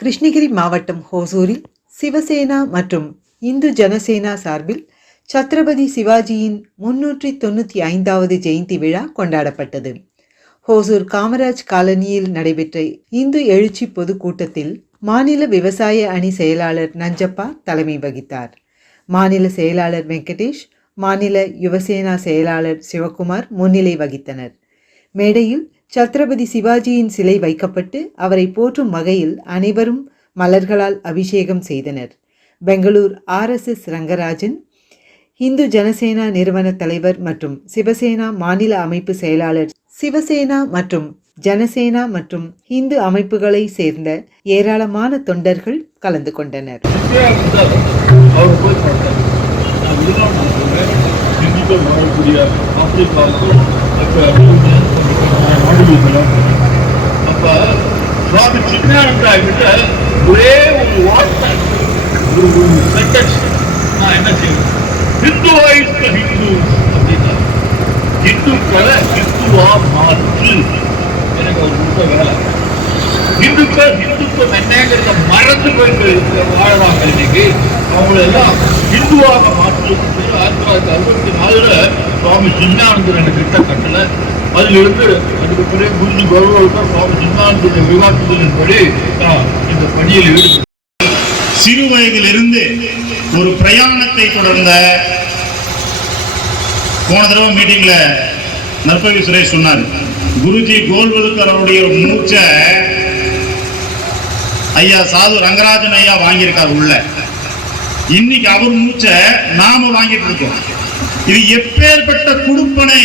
கிருஷ்ணகிரி மாவட்டம் ஹோசூரில் சிவசேனா மற்றும் இந்து ஜனசேனா சார்பில் சத்ரபதி சிவாஜியின் முன்னூற்றி தொண்ணூற்றி ஐந்தாவது ஜெயந்தி விழா கொண்டாடப்பட்டது. ஹோசூர் காமராஜ் காலனியில் நடைபெற்ற இந்து எழுச்சி பொதுக்கூட்டத்தில் மாநில விவசாய அணி செயலாளர் நஞ்சப்பா தலைமை வகித்தார். மாநில செயலாளர் வெங்கடேஷ் மாநில யுவசேனா செயலாளர் சிவகுமார் முன்னிலை வகித்தனர். மேடையில் சத்ரபதி சிவாஜியின் சிலை வைக்கப்பட்டு அவரை போற்றும் வகையில் அனைவரும் மலர்களால் அபிஷேகம் செய்தனர். பெங்களூர் ஆர்எஸ்எஸ் ரங்கராஜன் இந்து ஜனசேனா நிறுவன தலைவர் மற்றும் சிவசேனா மாநில அமைப்பு செயலாளர் சிவசேனா மற்றும் ஜனசேனா மற்றும் இந்து அமைப்புகளை சேர்ந்த ஏராளமான தொண்டர்கள் கலந்து கொண்டனர். அவர் அப்ப சுவாமி சின்னானந்தா கிட்ட ஒரே ஒரு வார்த்தை ஒரு ஒரு சென்டென்ஸ் நான் என்ன செய்வேன் ஹிந்துவாய்ஸ் ஹிந்து அப்படின்னா ஹிந்துக்களை ஹிந்துவா மாற்று எனக்கு ஒரு கொடுத்த வேலை இந்துக்கள் இந்துத்துவம் என்னங்கிறத மறந்து போயிட்டு வாழறாங்க இன்னைக்கு அவங்களெல்லாம் இந்துவாக மாற்று. ஆயிரத்தி தொள்ளாயிரத்தி அறுபத்தி நாலுல சுவாமி சின்னானந்தர் எனக்கு கிட்ட கட்டல அதிலிருந்து அதுக்கு பிறகு குருஜி கௌரவத்தை சுவாமி சின்னானந்தருடைய விவாதத்தின்படி இந்த பணியில் ஈடுபட்டு சிறு வயதிலிருந்து ஒரு பிரயாணத்தை தொடர்ந்த போன தடவை மீட்டிங்ல நற்பவி சுரேஷ் சொன்னார் குருஜி கோல்வதுக்கர் அவருடைய மூச்சை ஐயா சாது ரங்கராஜன் ஐயா வாங்கியிருக்கார் உள்ள இன்னைக்கு அவர் மூச்சை நாம வாங்கிட்டு இருக்கோம் இது எப்பேற்பட்ட குடுப்பனை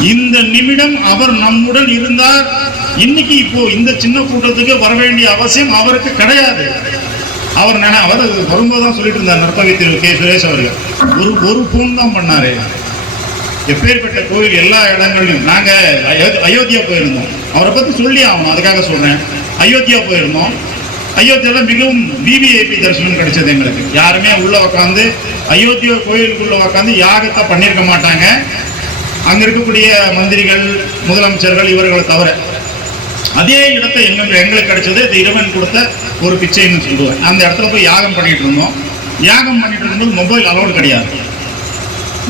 இந்த நிமிடம் அவர் நம்முடன் இருந்தார். இன்னைக்கு இப்போ இந்த சின்ன கூட்டத்துக்கு வர வேண்டிய அவசியம் அவருக்கு கிடையாது. அவர் நினை அவர் வரும்போது தான் சொல்லிட்டு இருந்தார் நற்பகை திரு கே. சுரேஷ் அவர்கள். ஒரு ஒரு ஃபோன் தான் பண்ணாரு. எப்பேற்பட்ட கோவில் எல்லா இடங்கள்லையும். நாங்க அயோத்தியா போயிருந்தோம். அவரை பத்தி சொல்லி ஆகணும் அதுக்காக சொல்றேன். அயோத்தியா போயிருந்தோம். அயோத்தியால மிகவும் விவிஐபி தரிசனம் கிடைச்சது எங்களுக்கு. யாருமே உள்ள உக்காந்து அயோத்தியா கோயிலுக்குள்ள உக்காந்து யாகத்தை பண்ணியிருக்க மாட்டாங்க. அங்க இருக்கக்கூடிய மந்திரிகள் முதலமைச்சர்கள் இவர்களை தவிர அதே இடத்தை எங்களுக்கு எங்களுக்கு கிடைச்சது இது இறைவன் கொடுத்த ஒரு பிச்சைன்னு சொல்லுவேன். அந்த இடத்துல போய் யாகம் பண்ணிட்டு இருந்தோம். யாகம் பண்ணிட்டு இருக்கும்போது மொபைல் அலோடு கிடையாது.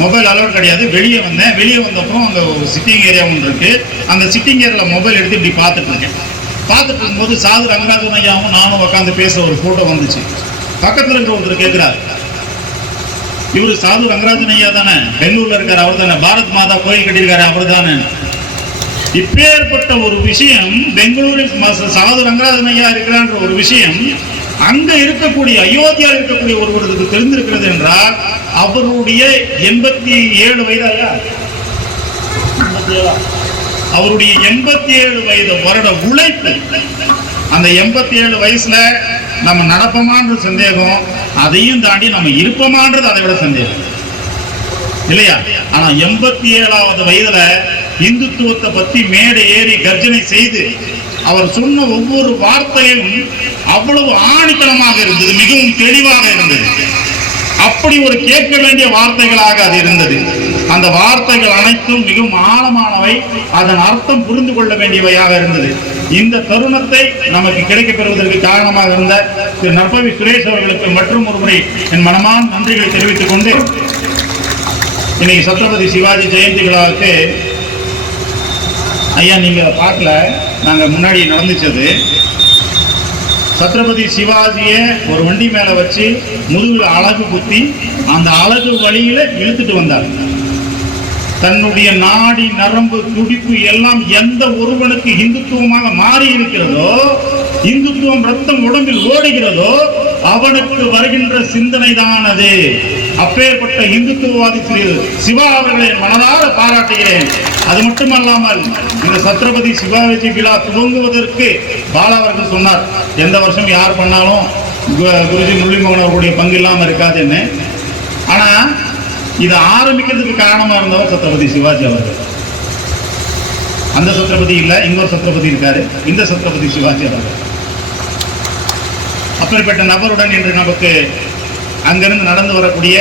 மொபைல் அலோடு கிடையாது. வெளியே வந்தேன். வெளியே வந்தப்பறம் அங்கே ஒரு சிட்டிங் ஏரியா ஒன்று இருக்கு. அந்த சிட்டிங் ஏரியாவில் மொபைல் எடுத்து இப்படி பார்த்துட்டு இருக்கேன். பார்த்துட்டு இருக்கும்போது சாது ரங்கநாதன் ஐயாவும் நானும் உட்காந்து பேச ஒரு ஃபோட்டோ வந்துச்சு. பக்கத்தில் இருக்கிற ஒருத்தர் கேட்குறாரு இவரு சாது ரங்கராஜன் ஐயா தானே? பெங்களூர்ல இருக்காரு அவர் தானே. பாரத் மாதா கோயில் கட்டியிருக்காரு அவர் தானே. இப்பேற்பட்ட ஒரு விஷயம் பெங்களூரில் சாது ரங்கராஜன் ஐயா இருக்கிறான்ற ஒரு விஷயம் அங்க இருக்கக்கூடிய அயோத்தியா இருக்கக்கூடிய ஒருவருக்கு தெரிந்திருக்கிறது என்றால் அவருடைய எண்பத்தி ஏழு வயதா அவருடைய எண்பத்தி ஏழு வயது வருட உழைப்பு அந்த எண்பத்தி ஏழு வயசுல நம்ம நடப்போமான்ற சந்தேகம் அதையும் தாண்டி நம்ம இருப்போமான்றது அதை விட சந்தேகம். இல்லையா? ஆனா எண்பத்தி ஏழாவது வயதுல இந்துத்துவத்தை பத்தி மேடை ஏறி கர்ஜனை செய்து அவர் சொன்ன ஒவ்வொரு வார்த்தையும் அவ்வளவு ஆணித்தனமாக இருந்தது மிகவும் தெளிவாக இருந்தது. அப்படி ஒரு கேட்க வேண்டிய வார்த்தைகளாக அது இருந்தது. அந்த வார்த்தைகள் அனைத்தும் மிகவும் ஆழமானவை. அதன் அர்த்தம் புரிந்து கொள்ள வேண்டியவையாக இருந்தது. இந்த தருணத்தை நமக்கு கிடைக்கப் பெறுவதற்கு காரணமாக இருந்த திரு நற்பவி சுரேஷ் அவர்களுக்கு மற்றும் ஒரு முறை என் மனமான நன்றிகளை தெரிவித்துக் கொண்டு இன்னைக்கு சத்ரபதி சிவாஜி ஜெயந்தி விழாவுக்கு ஐயா நீங்க பார்க்கல. நாங்க முன்னாடி நடந்துச்சது. சத்ரபதி சிவாஜியை ஒரு வண்டி மேல வச்சு முதுகில் அழகு குத்தி அந்த அழகு வழியில இழுத்துட்டு வந்தார். தன்னுடைய நாடி நரம்பு துடிப்பு எல்லாம் எந்த ஒருவனுக்கு இந்துத்துவமாக மாறி இருக்கிறதோ இந்துத்துவம் ரத்தம் உடம்பில் ஓடுகிறதோ அவனுக்கு வருகின்ற சிந்தனை தான் அது அப்பேற்பட்ட இந்துத்துவவாதி திரு சிவா அவர்களை மனதார பாராட்டுகிறேன். அது மட்டுமல்லாமல் இந்த சத்ரபதி சிவாஜி விழா துவங்குவதற்கு பாலா அவர்கள் சொன்னார் எந்த வருஷம் யார் பண்ணாலும் குருஜி முள்ளிமோகன் அவர்களுடைய பங்கு இல்லாமல் இருக்காதுன்னு. ஆனா இதை ஆரம்பிக்கிறதுக்கு காரணமா இருந்தவர் சத்ரபதி சிவாஜி அவர்கள். அந்த சத்ரபதி இல்ல இன்னொரு சத்ரபதி இருக்காரு. இந்த சத்ரபதி சிவாஜி அவர்கள். அப்படிப்பட்ட நபருடன் இன்று நமக்கு அங்கிருந்து நடந்து வரக்கூடிய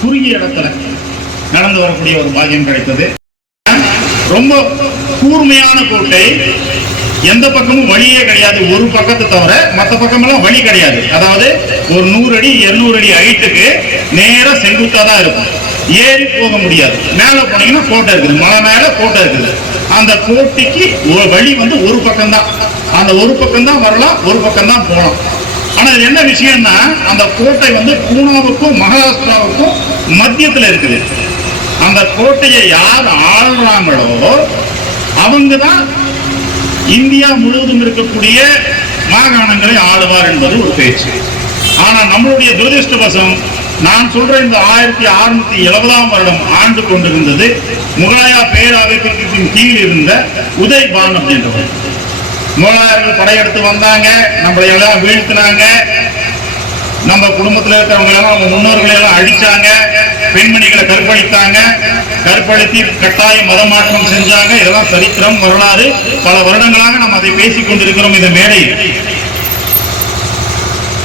குறுகிய இடத்துல நடந்து வரக்கூடிய ஒரு பாக்கியம் கிடைத்தது. ரொம்ப கூர்மையான கோட்டை எந்த பக்கமும் வழியே கிடையாது. ஒரு பக்கத்தை தவிர மற்ற பக்கமெல்லாம் வழி கிடையாது. அதாவது ஒரு நூறு அடி இருநூறு அடி ஹைட்டுக்கு நேராக செங்குத்தாக தான் இருக்கும். ஏறி போக முடியாது. மேலே போனீங்கன்னா கோட்டை இருக்குது. மலை மேலே கோட்டை இருக்குது. அந்த கோட்டைக்கு வழி வந்து ஒரு பக்கம் தான் அந்த ஒரு பக்கம் தான் வரலாம் ஒரு பக்கம் தான் போகலாம். ஆனால் இது என்ன விஷயம்னா அந்த கோட்டை வந்து பூனாவுக்கும் மகாராஷ்டிராவுக்கும் மத்தியத்தில் இருக்குது. அந்த கோட்டையை யார் ஆளுறாங்களோ அவங்க தான் இந்தியா முழுவதும் இருக்கக்கூடிய மாகாணங்களை ஆளுவார் என்பது ஒரு பேச்சு. ஆனால் நம்மளுடைய துரதிருஷ்டவசம் நான் சொல்ற இந்த ஆயிரத்தி அறுநூத்தி எழுபதாம் வருடம் ஆண்டு கொண்டிருந்தது முகலாயா பேரவைப்பின் கீழ் இருந்த உதய் பானம் என்றவர். முகலாயர்கள் படையெடுத்து வந்தாங்க நம்மளை எல்லாம் வீழ்த்தினாங்க. நம்ம குடும்பத்தில் இருக்கிறவங்க எல்லாம் அவங்க முன்னோர்களை எல்லாம் அழிச்சாங்க பெண்மணிகளை கற்பழித்தாங்க கற்பழித்து கட்டாய மதமாற்றம் செஞ்சாங்க. இதெல்லாம் சரித்திரம் வரலாறு. பல வருடங்களாக நம்ம அதை பேசிக் கொண்டிருக்கிறோம் இந்த மேடையில்.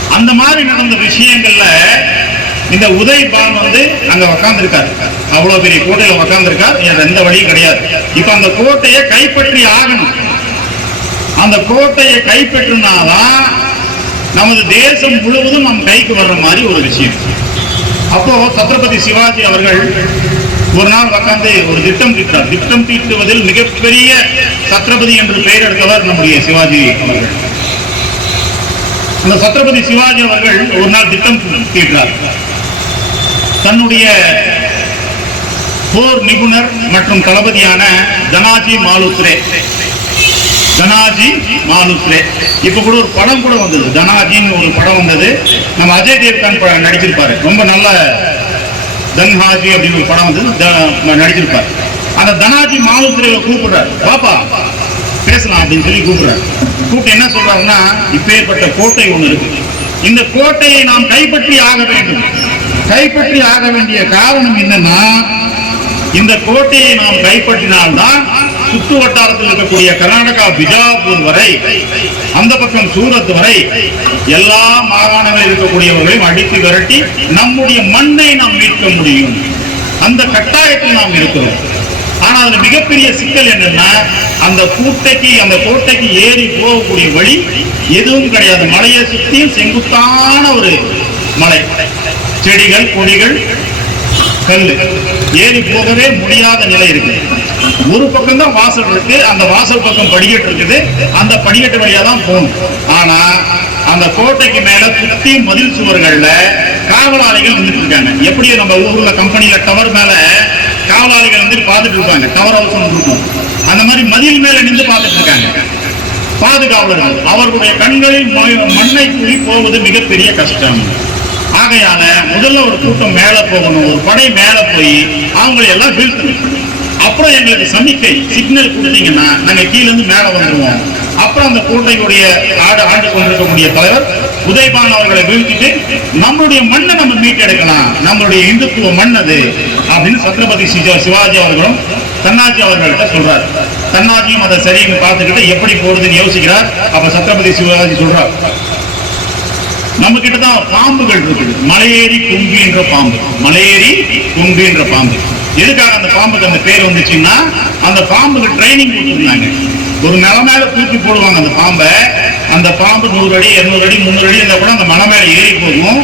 அந்த மாதிரி நடந்த விஷயங்கள்ல இந்த உதய்பான் வந்து அங்க உக்காந்துருக்காரு. அவ்வளவு பெரிய கோட்டையில உக்காந்துருக்கார். எந்த வழியும் கிடையாது. இப்ப அந்த கோட்டையை கைப்பற்றி ஆகணும். அந்த கோட்டையை கைப்பற்றினாதான் நமது தேசம் முழுவதும் நம் கைக்கு வர்ற மாதிரி ஒரு விஷயம். அப்போ சத்ரபதி சிவாஜி அவர்கள் ஒரு நாள் உட்கார்ந்து ஒரு திட்டம் தீட்டார் திட்டம் தீட்டுவதில் மிகப்பெரிய சத்ரபதி என்று பெயர் எடுத்தவர் நம்முடைய சிவாஜி அவர்கள். அந்த சத்ரபதி சிவாஜி அவர்கள் ஒரு நாள் திட்டம் தீட்டார் தன்னுடைய போர் நிபுணர் மற்றும் தளபதியான தனாஜி மாலுத்ரே தனாஜி மாலுத்ரே இப்போ கூட ஒரு படம் கூட வந்தது. தனாஜின்னு ஒரு படம் வந்தது. நம்ம அஜய் தேவ்கான் ப- நடிச்சிருப்பாரு. ரொம்ப நல்ல தன்ஹாஜி அப்படின்னு ஒரு படம் வந்தது. த- அந்த தனாஜி மானுஸ்ரேவை கூப்பிடுறாரு. பாப்பா பேசலாம் அப்படின்னு சொல்லி கூப்பிடுறாரு. கூப்பிட்டு என்ன சொல்றாருன்னா இப்பேற்பட்ட கோட்டை ஒன்று இருக்கு. இந்த கோட்டையை நாம் கைப்பற்றி ஆக வேண்டும். கைப்பற்றி ஆக வேண்டிய காரணம் என்னன்னா இந்த கோட்டையை நாம் கைப்பற்றினால்தான் சுற்று வட்டாரத்தில் இருக்கக்கூடிய கர்நாடகா பிஜாப்பூர் வரை அந்த பக்கம் சூரத் வரை எல்லா மாகாணங்களில் இருக்கக்கூடியவர்களையும் அடித்து விரட்டி நம்முடைய மண்ணை நாம் மீட்க முடியும். அந்த கட்டாயத்தில் நாம் இருக்கிறோம். ஆனா அதுல மிகப்பெரிய சிக்கல் என்னன்னா அந்த கூட்டைக்கு அந்த கோட்டைக்கு ஏறி போகக்கூடிய வழி எதுவும் கிடையாது. மலையை சுற்றியும் செங்குத்தான ஒரு மலை. செடிகள் கொடிகள் கல் ஏறி போகவே முடியாத நிலை இருக்கு ஒரு பக்கம் தான் வாசல் இருக்கு அந்த வாசல் பக்கம் படிக்கட்டு இருக்குது. அந்த படிக்கட்டு வழியா தான் போகணும். ஆனா அந்த கோட்டைக்கு மேல சுத்தி மதில் சுவர்கள்ல காவலாளிகள் வந்துட்டு இருக்காங்க. எப்படி நம்ம ஊர்ல கம்பெனியில டவர் மேல காவலாளிகள் வந்து பார்த்துட்டு இருப்பாங்க. டவர் ஹவுஸ் இருக்கும். அந்த மாதிரி மதில் மேல நின்று பார்த்துட்டு இருக்காங்க. பாதுகாவலர்கள் அவர்களுடைய கண்களில் மண்ணை குழி போவது மிகப்பெரிய கஷ்டம். ஆகையால முதல்ல ஒரு கூட்டம் மேல போகணும். ஒரு படை மேல போய் அவங்களை எல்லாம் வீழ்த்தணும். அப்புறம் எங்களுக்கு சமிக்கை சிக்னல் கொடுத்தீங்கன்னா நாங்க கீழேருந்து மேல வந்துருவோம். அப்புறம் அந்த கோட்டையுடைய ஆடு ஆண்டு கொண்டிருக்கக்கூடிய தலைவர் உதயபான் அவர்களை வீழ்த்திட்டு நம்மளுடைய மண்ணை நம்ம மீட்டெடுக்கலாம். நம்மளுடைய இந்துத்துவ மண் அது அப்படின்னு சத்ரபதி சிவா- சிவாஜி அவர்களும் தன்னாஜி அவர்கள்ட்ட சொல்றாரு. தன்னாஜியும் அதை சரின்னு பார்த்துக்கிட்டு எப்படி போறதுன்னு யோசிக்கிறார். அப்ப சத்ரபதி சிவாஜி சொல்றார். நம்ம கிட்டதான் பாம்புகள் இருக்குது. மலையேறி கும்பி என்ற பாம்பு. மலையேறி கொங்குன்ற என்ற பாம்பு. எதுக்காக அந்த பாம்புக்கு அந்த பேர் வந்துச்சுன்னா அந்த பாம்புக்கு ட்ரைனிங் கொடுத்துருந்தாங்க. ஒரு நில மேல தூக்கி போடுவாங்க அந்த பாம்பை. அந்த பாம்பு நூறு அடி இருநூறு அடி முந்நூறு அடி இருந்தால் கூட அந்த மலை மேல ஏறி போகும்.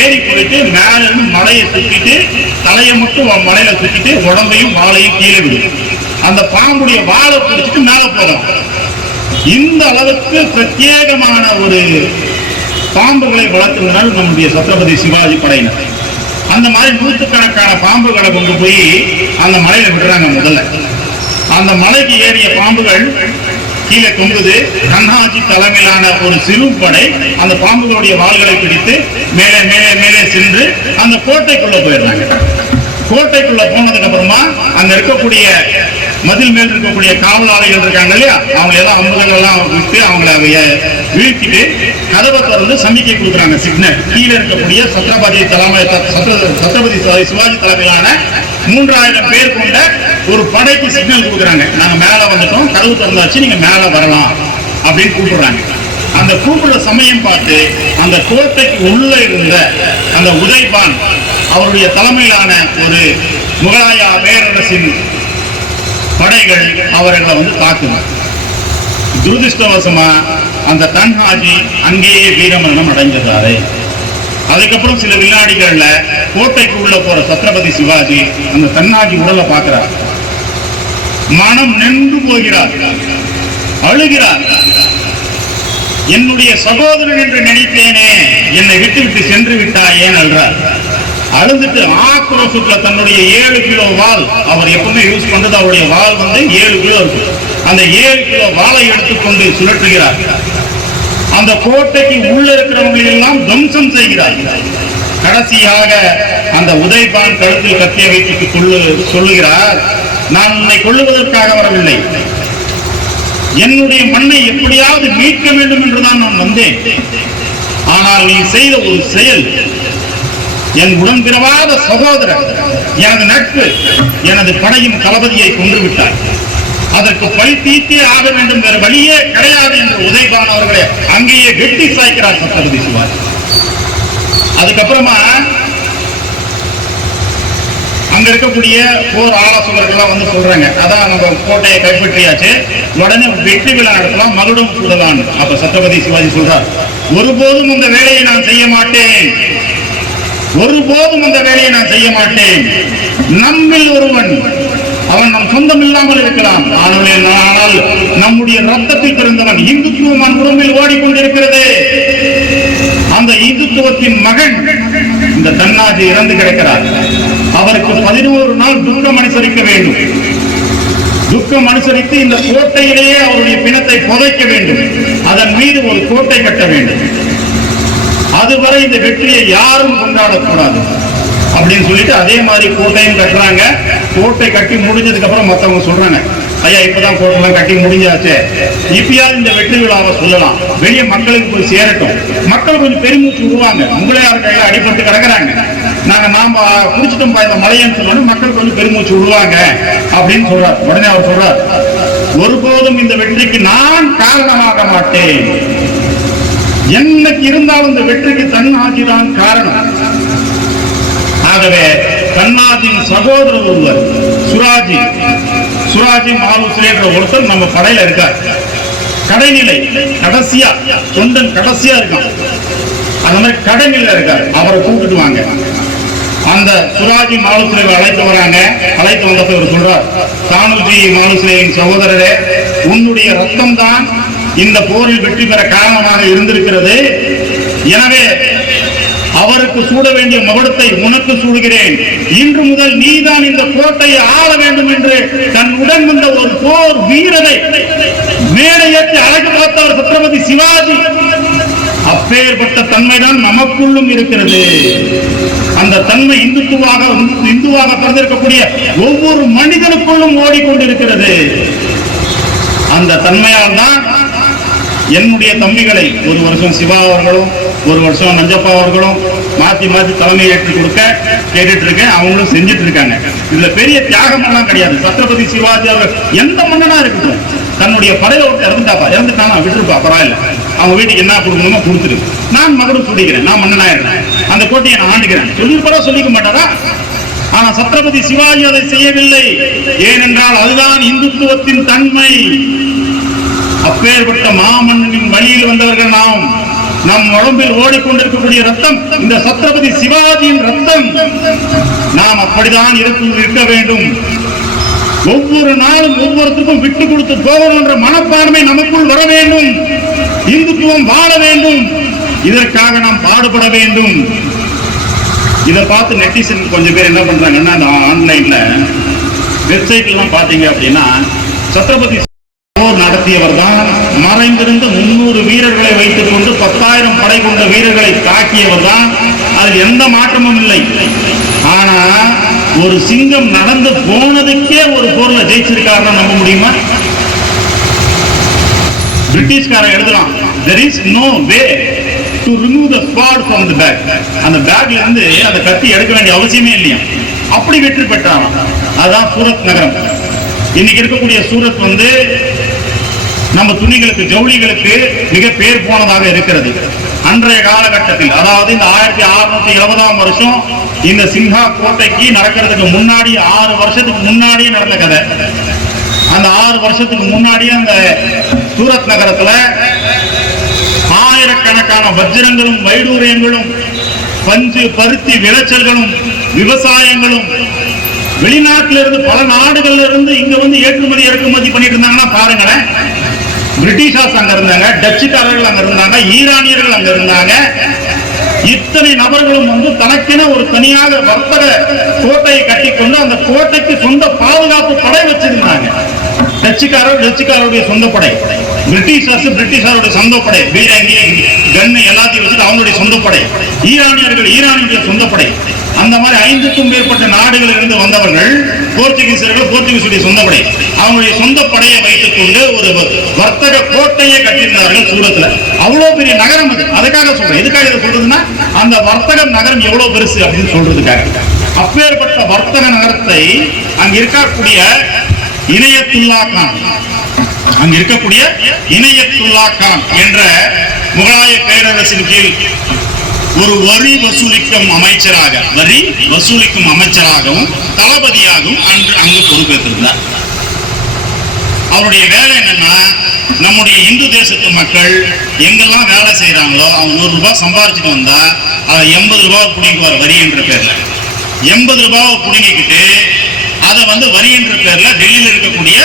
ஏறி போயிட்டு மேல இருந்து மலையை சுத்திட்டு தலையை மட்டும் மலையில சுத்திட்டு உடம்பையும் வாழையும் கீழே விடும். அந்த பாம்புடைய வாழை பிடிச்சிட்டு மேல போகலாம். இந்த அளவுக்கு பிரத்யேகமான ஒரு பாம்புகளை வளர்த்துவதால் நம்முடைய சத்ரபதி சிவாஜி படையினர். அந்த மாதிரி நூற்றுக்கணக்கான பாம்புகளை கொண்டு போய் அந்த மலையில விடுறாங்க முதல்ல. அந்த மலைக்கு ஏறிய பாம்புகள் கீழே தொங்குது. கண்ணாஜி தலைமையிலான ஒரு சிறு படை அந்த பாம்புகளுடைய வாள்களை பிடித்து மேலே மேலே மேலே சென்று அந்த கோட்டைக்குள்ள போயிடுறாங்க. கோட்டைக்குள்ள போனதுக்கு அப்புறமா அங்க இருக்கக்கூடிய மதில் மேல் இருக்கக்கூடிய காவலாளிகள் இருக்காங்க இல்லையா? அவங்க எல்லாம் அம்புகள் எல்லாம் விட்டு அவங்கள அவைய- வீழ்த்திட்டு கதவை திறந்து சமிக்கை கொடுக்குறாங்க சிக்னல். கீழே இருக்கக்கூடிய சத்ரபதி தலைமை சத்ரபதி சிவாஜி தலைமையிலான மூன்றாயிரம் பேர் கொண்ட ஒரு படைக்கு சிக்னல் கொடுக்குறாங்க. நாங்க மேல வந்துட்டோம். கதவு திறந்தாச்சு நீங்க மேல வரலாம் அப்படின்னு கூப்பிடுறாங்க. அந்த கூப்பிடுற சமயம் பார்த்து அந்த கோட்டைக்கு உள்ள இருந்த அந்த உதய்பான் அவருடைய தலைமையிலான ஒரு முகலாயா பேரரசின் படைகள் அவர்களை வந்து தாக்குங்க துரதிருஷ்டவசமா அந்த தன்ஹாஜி அங்கேயே வீரமரணம் அடைஞ்சிருந்தாரு. அதுக்கப்புறம் சில வினாடிகள்ல கோட்டைக்கு உள்ள போற சத்ரபதி சிவாஜி அந்த தன்னாஜி உடலை பார்க்கிறார். மனம் நின்று போகிறார். அழுகிறார். என்னுடைய சகோதரன் என்று நினைத்தேனே. என்னை விட்டு விட்டு சென்று விட்டாயேன் அழுறார் அழுதுட்டு ஆக்ரோஷத்துல தன்னுடைய ஏழு கிலோ வால் அவர் எப்பவுமே யூஸ் பண்றது அவருடைய வால் வந்து ஏழு கிலோ இருக்கு. அந்த ஏழு கிலோ வாளை எடுத்துக்கொண்டு சுழற்றுகிறார். அந்த கோட்டைக்கு உள்ள இருக்கிறவங்களை எல்லாம் துவம்சம் செய்கிறார். கடைசியாக அந்த உதய்பான் கழுத்தில் கத்திய வைத்து கொள்ளு சொல்லுகிறார் நான் உன்னை கொள்ளுவதற்காக வரவில்லை. என்னுடைய மண்ணை எப்படியாவது மீட்க வேண்டும் என்றுதான் நான் வந்தேன். ஆனால் நீ செய்த ஒரு செயல். என் உடன்பிறவாத சகோதரர் எனது நட்பு எனது படையின் தளபதியை கொன்றுவிட்டார். அதற்கு பழி தீர்த்தே ஆக வேண்டும் வேறு வழியே கிடையாது என்று உதயபான் அவர்களை அங்கேயே வெட்டி சாய்க்கிறார் சத்தபதி சிவாஜி. அதுக்கப்புறமா அங்க இருக்கக்கூடிய போர் ஆலோசகர்கள்லாம் வந்து சொல்றாங்க. அதான் நம்ம கோட்டையை கைப்பற்றியாச்சு. உடனே வெற்றி விழா நடத்தலாம் மகுடம் சுடலாம் அப்ப சத்ரபதி சிவாஜி சொல்றார் ஒருபோதும் இந்த வேலையை நான் செய்ய மாட்டேன். ஒருபோதும் அந்த வேலையை நான் செய்ய மாட்டேன். நம்மில் ஒருவன் அவன் நம் சொந்தம் இல்லாமல் இருக்கலாம். ஆனால் ஆனால் நம்முடைய ரத்தத்தில் பிறந்தவன் இந்துத்துவம் உடம்பில் ஓடிக்கொண்டிருக்கிறது. அந்த இந்துத்துவத்தின் மகன் இந்த தன்னாஜி இறந்து கிடக்கிறார். அவருக்கு பதினோரு நாள் துக்கம் அனுசரிக்க வேண்டும். துக்கம் அனுசரித்து இந்த கோட்டையிலேயே அவருடைய பிணத்தை புதைக்க வேண்டும். அதன் மீது ஒரு கோட்டை கட்ட வேண்டும். அதுவரை இந்த வெற்றியை யாரும் கொண்டாடக்கூடாது. அப்படின்னு சொல்லிட்டு அதே மாதிரி கோட்டையும் கட்டுறாங்க. கோட்டை கட்டி முடிஞ்சதுக்கு அப்புறம் மத்தவங்க சொல்றாங்க ஐயா இப்பதான் கோட்டைலாம் கட்டி முடிஞ்சாச்சு. இப்பயாவது இந்த வெற்றி விழாவை சொல்லலாம். வெளியே மக்களுக்கு போய் சேரட்டும். மக்கள் கொஞ்சம் பெருமூச்சு விடுவாங்க. முகலையார் கையில அடிபட்டு கிடக்குறாங்க? நாங்க நாம குடிச்சிட்டோம் இந்த மலையன்னு சொல்லணும் மக்கள் கொஞ்சம் பெருமூச்சு விடுவாங்க. அப்படின்னு சொல்றார். உடனே அவர் சொல்றார் ஒருபோதும் இந்த வெற்றிக்கு நான் காரணமாக மாட்டேன் என்னைக்கு இருந்தாலும் இந்த வெற்றிக்கு தன்னாஜி தான் காரணம். ஆகவே தன்னாஜின் சகோதரர் ஒருவர் சுராஜி சுராஜி மாலுஸ்ரே ஒருத்தர் நம்ம படையில இருக்கார். கடைநிலை கடைசியா தொண்டன் கடைசியா இருக்கான் அந்த மாதிரி கடைநிலை இருக்கார். அவரை கூப்பிட்டு வாங்க. அந்த சுராஜி மாலுஸ்ரேவை அழைத்து வராங்க. அழைத்து வந்தப்ப இவர் சொல்றார் தானுஜி மாலுஸ்ரேவின் சகோதரரே உன்னுடைய ரத்தம் தான் இந்த போரில் வெற்றி பெற காரணமாக இருந்திருக்கிறது. எனவே அவருக்கு சூட வேண்டிய மகுடத்தை உனக்கு சூடுகிறேன். இன்று முதல் நீதான் இந்த கோட்டையை ஆள வேண்டும் என்று தன் உடன் வந்த ஒரு போர் வீரரை மேடையேற்றி அழகு பார்த்தவர் சத்ரபதி சிவாஜி. அப்பேற்பட்ட தன்மைதான் நமக்குள்ளும் இருக்கிறது. அந்த தன்மை இந்துத்துவாக இந்துவாக பிறந்திருக்கக்கூடிய ஒவ்வொரு மனிதனுக்குள்ளும் ஓடிக்கொண்டிருக்கிறது. அந்த தன்மையால் தான் என்னுடைய தம்பிகளை ஒரு வருஷம் சிவா அவர்களும் ஒரு வருஷம் நஞ்சப்பா அவர்களும் மாத்தி மாத்தி தலைமை ஏற்றி கொடுக்க கேட்டுட்டு இருக்கேன் அவங்களும் செஞ்சுட்டு இருக்காங்க இதுல பெரிய தியாகம் எல்லாம் கிடையாது. சத்ரபதி சிவாஜி அவர்கள் எந்த மன்னனா இருக்கட்டும் தன்னுடைய படையில விட்டு இறந்துட்டாப்பா இறந்துட்டானா விட்டுருப்பா பரவாயில்ல. அவங்க வீட்டுக்கு என்ன கொடுக்கணுமோ கொடுத்துரு. நான் மகனும் சொல்லிக்கிறேன் நான் மன்னனாயிருந்தேன் அந்த கோட்டையை நான் ஆண்டுகிறேன் சொல்லியிருப்பா சொல்லிக்க மாட்டாரா? ஆனா சத்ரபதி சிவாஜி அதை செய்யவில்லை. ஏனென்றால் அதுதான் இந்துத்துவத்தின் தன்மை. அப்பேற்பட்ட மாமன்னனின் வழியில் வந்தவர்கள் நாம். நம் உடம்பில் ஓடிக்கொண்டிருக்கக்கூடிய ரத்தம் இந்த சத்ரபதி சிவாஜியின் ரத்தம். நாம் அப்படிதான் இருக்கும் இருக்க வேண்டும். ஒவ்வொரு நாளும் ஒவ்வொருத்தருக்கும் விட்டு கொடுத்து போகணும் என்ற மனப்பான்மை நமக்குள் வர வேண்டும். இந்துத்துவம் வாழ வேண்டும். இதற்காக நாம் பாடுபட வேண்டும். இதை பார்த்து நெட்டிசன் கொஞ்சம் பேர் என்ன பண்றாங்கன்னா இந்த ஆன்லைன்ல வெப்சைட்லாம் பார்த்தீங்க அப்படின்னா சத்ரபதி நடத்தியவர் தான் மறைந்திருந்த முன்னூறு வீரர்களை வைத்துக் கொண்டு பத்தாயிரம் படை கொண்ட வீரர்களை தாக்கியவர் தான் அதில் எந்த மாற்றமும் இல்லை. ஆனா ஒரு சிங்கம் நடந்து போனதுக்கே ஒரு போர்ல ஜெயிச்சிருக்காருன்னு நம்ப முடியுமா? பிரிட்டிஷ்காரன் எழுதலாம் there is no way to remove the sword from the bag. அந்த பேக்ல இருந்து அந்த கத்தி எடுக்க வேண்டிய அவசியமே இல்லையா? அப்படி வெற்றி பெற்றாராம் அதுதான் சூரத் நகரம். இன்னைக்கு இருக்கக்கூடிய சூரத் வந்து நம்ம துணிகளுக்கு ஜவுளிகளுக்கு மிக பேர் போனதாக இருக்கிறது. அன்றைய காலகட்டத்தில் அதாவது இந்த ஆயிரத்தி அறுநூத்தி எழுபதாம் வருஷம் இந்த சிங்கா கோட்டைக்கு நடக்கிறதுக்கு முன்னாடி ஆறு வருஷத்துக்கு முன்னாடியே நடந்த கதை. அந்த ஆறு வருஷத்துக்கு முன்னாடியே அந்த சூரத் நகரத்துல ஆயிரக்கணக்கான வஜ்ரங்களும் வைடூரியங்களும் பஞ்சு பருத்தி விளைச்சல்களும் விவசாயங்களும் வெளிநாட்டில இருந்து பல நாடுகள்ல இருந்து இங்க வந்து ஏற்றுமதி இறக்குமதி பண்ணிட்டு இருந்தாங்கன்னா பாருங்களேன். பிரிட்டிஷார்ஸ் அங்க இருந்தாங்க டச்சுக்காரர்கள் அங்க இருந்தாங்க ஈரானியர்கள் அங்க இருந்தாங்க. இத்தனை நபர்களும் வந்து தனக்கென ஒரு தனியாக வர்த்தக கோட்டையை கட்டிக்கொண்டு அந்த கோட்டைக்கு சொந்த பாதுகாப்பு படை வச்சிருந்தாங்க. டச்சுக்காரர் டச்சுக்காரருடைய சொந்த படை. பிரிட்டிஷர்ஸ் பிரிட்டிஷாருடைய சொந்த படை. பீரங்கி கன்னு எல்லாத்தையும் வச்சுட்டு அவங்களுடைய சொந்த படை. ஈரானியர்கள் ஈரானியுடைய சொந்த படை. அந்த மாதிரி ஐந்துக்கும் மேற்பட்ட நாடுகளில் இருந்து வந்தவர்கள் போர்ச்சுகீசியர்கள் போர்ச்சுகீசுடைய சொந்த படை அவங்களுடைய சொந்த படையை வைத்துக் கொண்டு ஒரு வர்த்தக கோட்டையை கட்டியிருந்தார்கள் சூரத்துல. அவ்வளவு பெரிய நகரம் அது. அதுக்காக சொல்றேன். எதுக்காக இதை சொல்றதுன்னா அந்த வர்த்தக நகரம் எவ்வளவு பெருசு அப்படின்னு சொல்றதுக்காக. அப்பேற்பட்ட வர்த்தக நகரத்தை அங்க இருக்கக்கூடிய இணையத்துல்லா கான் அங்க இருக்கக்கூடிய இணையத்துல்லா கான் என்ற முகலாய பேரரசின் கீழ் ஒரு வரி வசூலிக்கும் அமைச்சராக வரி வசூலிக்கும் அமைச்சராகவும் தளபதியாகவும் அன்று அங்கு பொறுப்பேற்றிருந்தார். அவருடைய வேலை என்னன்னா நம்முடைய இந்து தேசத்து மக்கள் எங்கெல்லாம் வேலை செய்யறாங்களோ அவங்க நூறு ரூபாய் சம்பாரிச்சுட்டு வந்தா அதை எண்பது ரூபாய் பிடிக்குவார் வரி என்ற பேர்ல. எண்பது ரூபாவை பிடுங்கிக்கிட்டு அதை வந்து வரி என்ற பேர்ல டெல்லியில் இருக்கக்கூடிய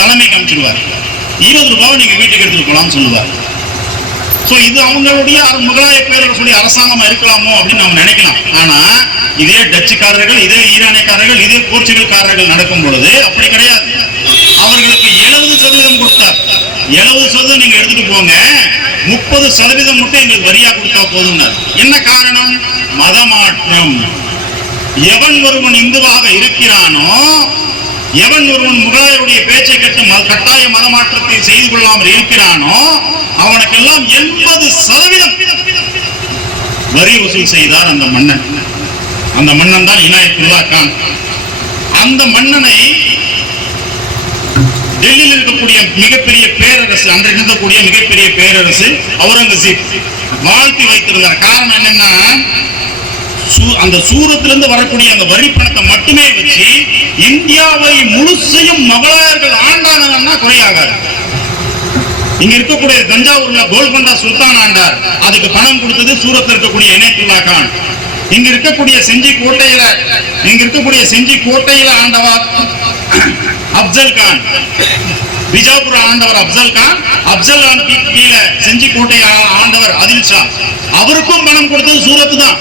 தலைமைக்கு அமைச்சிருவார் இருபது ரூபாவை நீங்க வீட்டுக்கு எடுத்துட்டு போலாம்னு சொல்லுவார். சோ இது அவங்களுடைய முகலாய பேரரசுடைய அரசாங்கமா இருக்கலாமோ அப்படின்னு நம்ம நினைக்கலாம். ஆனா இதே டச்சுக்காரர்கள் இதே ஈரானியக்காரர்கள் இதே போர்ச்சுகல்காரர்கள் நடக்கும் பொழுது அப்படி கிடையாது. அவர்களுக்கு எழுபது சதவீதம் கொடுத்தார். எழுபது சதவீதம் நீங்க எடுத்துட்டு போங்க. முப்பது சதவீதம் மட்டும் எங்களுக்கு வரியா கொடுத்தா போதும்னார். என்ன காரணம்? மதமாற்றம். எவன் ஒருவன் இந்துவாக இருக்கிறானோ எவன் ஒருவன் முகலாயருடைய பேச்சை கட்டு கட்டாய மதமாற்றத்தை செய்து கொள்ளாமல் இருக்கிறானோ அவனுக்கெல்லாம் எண்பது சதவீதம் வரி வசூல் செய்தார் அந்த மன்னன். அந்த மன்னன் தான் இனாயத்துல்லா கான். அந்த மன்னனை டெல்லியில் இருக்கக்கூடிய மிகப்பெரிய பேரரசு அன்றைக்கு இருக்கக்கூடிய மிகப்பெரிய பேரரசு அவுரங்கசீப் வாழ்த்தி வைத்திருந்தார். காரணம் என்னன்னா அந்த சூரத்திலிருந்து வரக்கூடிய அந்த வரி பணத்தை மட்டுமே வச்சு இந்தியாவை முழுசையும் மகளாயர்கள் ஆண்டானவன்னா குறையாகாது. இங்க இருக்கக்கூடிய தஞ்சாவூர்ல கோல்கொண்டா சுல்தான் ஆண்டார். அதுக்கு பணம் கொடுத்தது சூரத்தில் இருக்கக்கூடிய இணைத்துல்லா கான். இங்க இருக்கக்கூடிய செஞ்சி கோட்டையில இங்க இருக்கக்கூடிய செஞ்சி கோட்டையில ஆண்டவர் அப்சல் கான். பிஜாபுர ஆண்டவர் அப்சல் கான் அப்சல் கான் கீழே செஞ்சி கோட்டையை ஆண்டவர் அதில் ஷா. அவருக்கும் பணம் கொடுத்தது சூரத்து தான்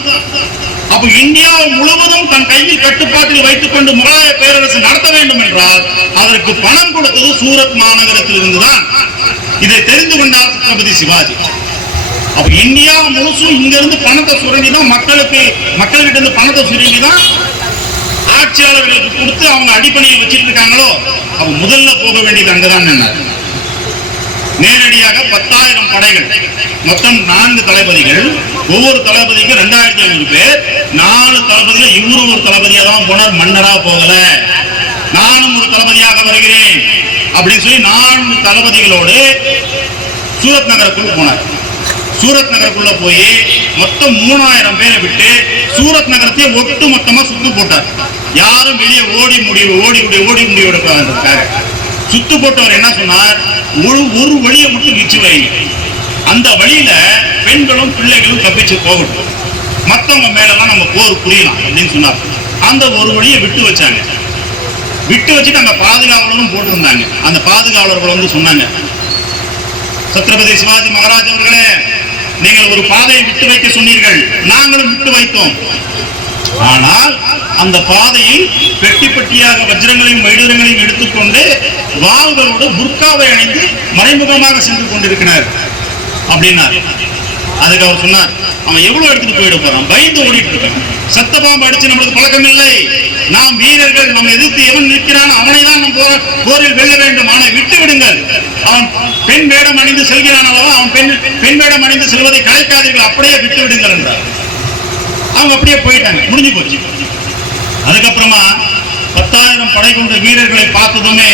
அப்ப இந்தியா முழுவதும் தன் கையில் கட்டுப்பாட்டில் வைத்துக் கொண்டு முகலாய பேரரசு நடத்த வேண்டும் என்றால் அதற்கு பணம் கொடுத்தது சூரத் மாநகரத்தில் இருந்துதான். இதை தெரிந்து கொண்டார் சத்ரபதி சிவாஜி. அப்ப இந்தியா முழுசும் இங்க இருந்து பணத்தை சுரண்டி தான் மக்களுக்கு மக்கள்கிட்ட இருந்து பணத்தை சுரண்டி தான் ஆட்சியாளர்களுக்கு கொடுத்து அவங்க அடிப்படையை வச்சிட்டு இருக்காங்களோ? அப்ப முதல்ல போக வேண்டியது அங்கதான் என்ன? நேரடியாக பத்தாயிரம் படைகள். மொத்தம் நான்கு தளபதிகள். ஒவ்வொரு தளபதிக்கும் ரெண்டாயிரத்தி ஐநூறு பேர். நாலு தளபதிகள் இவரும் ஒரு தளபதியா தான் போனார் மன்னரா போகல. நானும் ஒரு தளபதியாக வருகிறேன். அப்படின்னு சொல்லி நான்கு தளபதிகளோடு சூரத் நகருக்குள் போனார். சூரத் நகருக்குள்ள போய் மொத்தம் மூணாயிரம் பேரை விட்டு சூரத் நகரத்தை ஒட்டு மொத்தமா சுத்து போட்டார். யாரும் வெளியே ஓடி முடிவு ஓடி முடிவு ஓடி முடிவு எடுக்க சுத்து போட்டவர் என்ன சொன்னார்? ஒரு ஒரு வழியை மட்டும் நிச்சு வைங்க. அந்த வழியில பெண்களும் பிள்ளைகளும் தப்பிச்சு போகட்டும். மத்தவங்க மேலெல்லாம் நம்ம போர் புரியலாம் அப்படின்னு சொன்னார். அந்த ஒரு வழியை விட்டு வச்சாங்க. விட்டு வச்சுட்டு அந்த பாதுகாவலரும் போட்டிருந்தாங்க. அந்த பாதுகாவலர்கள் வந்து சொன்னாங்க சத்ரபதி சிவாஜி மகாராஜ் அவர்களே நீங்கள் ஒரு பாதையை விட்டு வைக்க சொன்னீர்கள். நாங்களும் விட்டு வைத்தோம். ஆனால் அந்த பாதையில் பெட்டி பெட்டியாக வஜ்ரங்களையும் வைடூரங்களையும் எடுத்துக்கொண்டு வாள்களோடு புர்காவை அணிந்து மறைமுகமாக சென்று கொண்டிருக்கிறார். அப்படின்னார். அதுக்கு அவர் சொன்னார் அவன் எவ்வளவு எடுத்துட்டு போயிட போறான்? பயந்து ஓடிட்டு இருக்கான். சத்த பாம்பு அடிச்சு நம்மளுக்கு பழக்கம் இல்லை நாம் வீரர்கள் நம்ம எதிர்த்து எவன் நிற்கிறான் அவனை தான் நம் போர- போரில் வெல்ல வேண்டும். ஆனால் விட்டு விடுங்கள் அவன் பெண் வேடம் அணிந்து செல்கிறான் அல்லவா? அவன் பெண் பெண் வேடம் அணிந்து செல்வதை கலைக்காதீர்கள். அப்படியே விட்டு விடுங்கள் என்றார். அவங்க அப்படியே போயிட்டாங்க. முடிஞ்சு போச்சு. அதுக்கப்புறமா பத்தாயிரம் படை கொண்ட வீரர்களை பார்த்ததுமே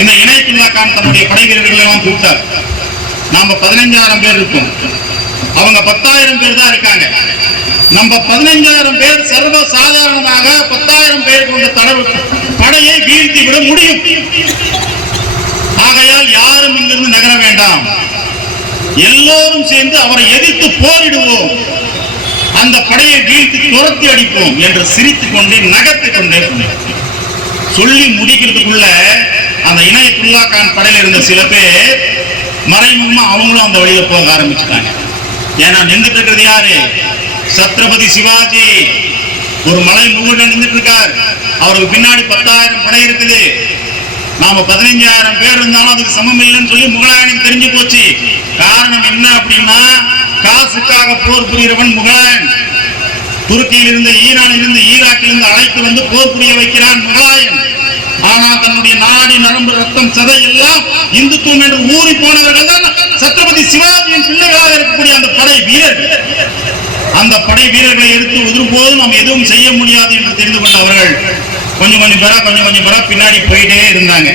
இந்த இணையத்துல்லா கான் தன்னுடைய படை வீரர்களை எல்லாம் கூப்பிட்டார். நாம பதினஞ்சாயிரம் பேர் இருக்கோம் அவங்க பத்தாயிரம் பேர் தான் இருக்காங்க. நம்ம பதினஞ்சாயிரம் பேர் சர்வ சாதாரணமாக பத்தாயிரம் பேர் கொண்ட தடவு படையை வீழ்த்தி விட முடியும். ஆகையால் யாரும் இங்கிருந்து நகர வேண்டாம். எல்லோரும் சேர்ந்து அவரை எதிர்த்து போரிடுவோம். அந்த படையை வீழ்த்தி துரத்தி அடிப்போம் என்று சிரித்துக் கொண்டே நகர்த்திக் கொண்டே சொல்லி முடிக்கிறதுக்குள்ள அந்த இணையத்துல்லா கான் படையில இருந்த சில பேர் மறைமுகமா அவங்களும் அந்த வழியில போக ஆரம்பிச்சுட்டாங்க. ஏன்னா நின்றுட்டு இருக்கிறது யாரு? சத்ரபதி சிவாஜி. ஒரு மலை முகட நின்றுட்டு இருக்கார் அவருக்கு பின்னாடி பத்தாயிரம் படை இருக்குது. நாம பதினைஞ்சாயிரம் பேர் இருந்தாலும் அதுக்கு சமம் இல்லைன்னு சொல்லி முகலாயனுக்கு தெரிஞ்சு போச்சு. காரணம் என்ன அப்படின்னா காசுக்காக போர் புரிகிறவன் முகலாயன் துருக்கியில் இருந்து ஈரானில் இருந்து ஈராக்கில் இருந்து அழைத்து வந்து போர் புரிய வைக்கிறான் முகலாயன் ஆனா தன்னுடைய நாடி நரம்பு ரத்தம் சதை எல்லாம் இந்துத்துவம் என்று ஊறி போனவர்கள் தான் சத்ரபதி சிவாஜியின் பிள்ளைகளாக இருக்கக்கூடிய அந்த படை வீரர்கள் அந்த படை வீரர்களை எடுத்து ஒதுரும்போது நாம் எதுவும் செய்ய முடியாது என்று தெரிந்து கொண்ட அவர்கள் கொஞ்சம் கொஞ்சம் பேரா கொஞ்சம் கொஞ்சம் பேரா பின்னாடி போயிட்டே இருந்தாங்க.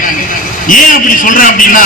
ஏன் அப்படி சொல்றேன் அப்படின்னா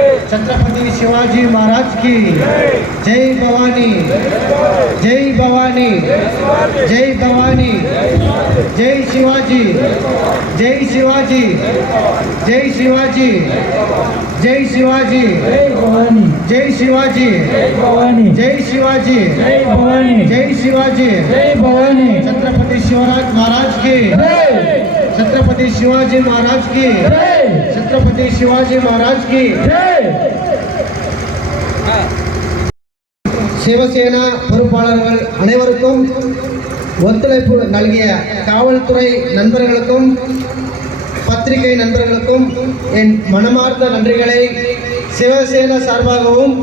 छत्रपति शिवाजी महाराज की। जय भवानी। जय भवानी। जय भवानी। जय शिवाजी। जय शिवाजी। जय शिवाजी। जय शिवाजी। जय शिवाजी। जय शिवाजी। जय शिवाजी। जय भवानी छत्रपति शिवराज महाराज की। छत्रपति शिवाजी महाराज की। छत्रपति शिवाजी महाराज की சிவசேனா பொறுப்பாளர்கள் அனைவருக்கும் ஒத்துழைப்பு நல்கிய காவல்துறை நண்பர்களுக்கும் பத்திரிகை நண்பர்களுக்கும் என் மனமார்ந்த நன்றிகளை சிவசேனா சார்பாகவும்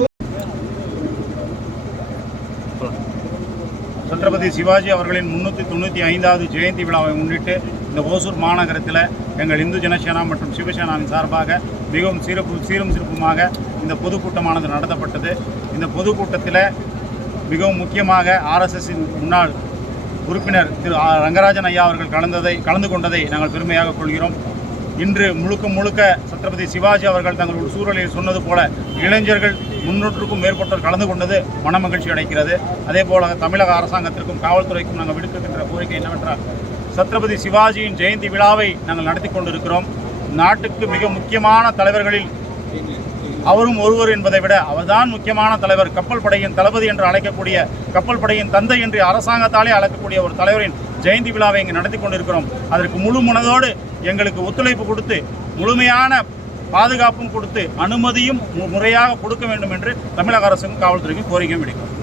சத்ரபதி சிவாஜி அவர்களின் முன்னூற்றி தொண்ணூற்றி ஐந்தாவது ஜெயந்தி விழாவை முன்னிட்டு இந்த ஓசூர் மாநகரத்தில் எங்கள் இந்து ஜனசேனா மற்றும் சிவசேனாவின் சார்பாக மிகவும் சிறப்பு சீரும் சிறப்புமாக இந்த பொதுக்கூட்டமானது நடத்தப்பட்டது. இந்த பொதுக்கூட்டத்தில் மிகவும் முக்கியமாக ஆர்எஸ்எஸ்ஸின் முன்னாள் உறுப்பினர் திரு ரங்கராஜன் ஐயா அவர்கள் கலந்ததை கலந்து கொண்டதை நாங்கள் பெருமையாக கொள்கிறோம். இன்று முழுக்க முழுக்க சத்ரபதி சிவாஜி அவர்கள் தங்களுடைய சூழலில் சொன்னது போல இளைஞர்கள் முன்னூற்றுக்கும் மேற்பட்டோர் கலந்து கொண்டது மன மகிழ்ச்சி அடைக்கிறது. அதே போல தமிழக அரசாங்கத்திற்கும் காவல்துறைக்கும் நாங்கள் விடுக்கின்ற கோரிக்கை என்னவென்றால் சத்ரபதி சிவாஜியின் ஜெயந்தி விழாவை நாங்கள் நடத்தி கொண்டிருக்கிறோம். நாட்டுக்கு மிக முக்கியமான தலைவர்களில் அவரும் ஒருவர் என்பதை விட அவர்தான் முக்கியமான தலைவர். கப்பல் படையின் தளபதி என்று அழைக்கக்கூடிய கப்பல் படையின் தந்தை என்று அரசாங்கத்தாலே அழைக்கக்கூடிய ஒரு தலைவரின் ஜெயந்தி விழாவை இங்கு நடத்தி கொண்டிருக்கிறோம். அதற்கு முழு மனதோடு எங்களுக்கு ஒத்துழைப்பு கொடுத்து முழுமையான பாதுகாப்பும் கொடுத்து அனுமதியும் மு- முறையாக கொடுக்க வேண்டும் என்று தமிழக அரசுக்கும் காவல்துறைக்கும் கோரிக்கை விடுக்கிறோம்.